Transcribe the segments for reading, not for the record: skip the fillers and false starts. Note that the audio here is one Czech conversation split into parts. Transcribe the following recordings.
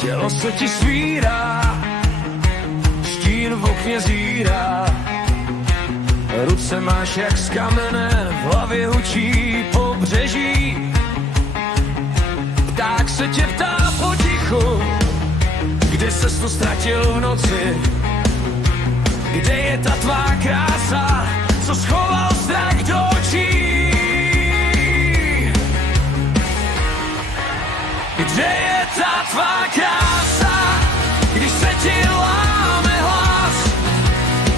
Tělo se ti svírá, stín v okně zírá, ruce máš jak z kamene, v hlavě hučí pobřeží. Pták se tě ptá potichu, kde ses tu ztratil v noci, kde je ta tvá krása, co schoval strach do očí. Kde je ta tvá krása, když se ti láme hlas,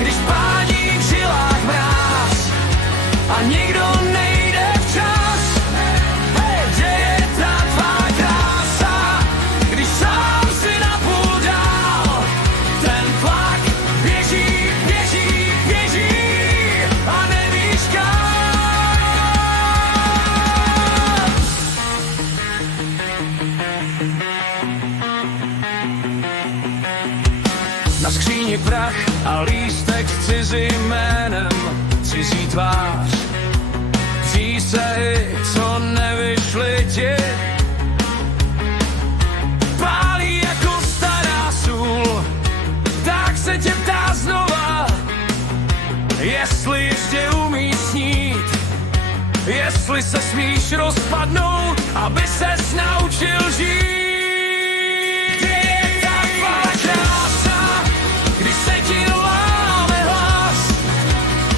když pání v žilách mráz a nikdo nejde včas? Hej, kde je ta tvá krása, když sám si napůl dál, ten tlak běží, běží, běží a nevíš kam. Na skříni prach a lístek s cizím jménem, cizí tvář, přísahy, co nevyšly ti, pálí jako stará sůl. Tak se tě ptá znova, jestli ještě umíš snít, jestli se smíš rozpadnout, aby ses naučil žít. Kde je ta tvá krása, když se ti láme hlas,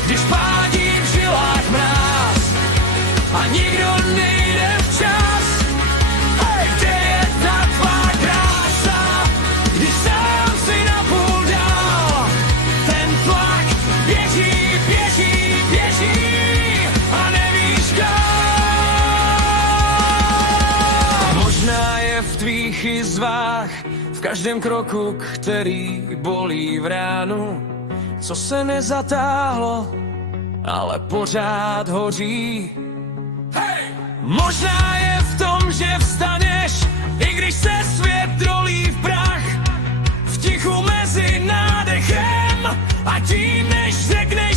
když pádí v žilách mráz a nikdo nejde včas? Hej, kde je ta tvá krása, když sám si napůl dál, ten tlak běží, běží, běží a nevíš kam. Možná je v tvých jizvách, v každém kroku, který bolí v ránu, co se nezatáhlo, ale pořád hoří. Hej! Možná je v tom, že vstaneš, i když se svět drolí v prach, v tichu mezi nádechem a tím, než řekneš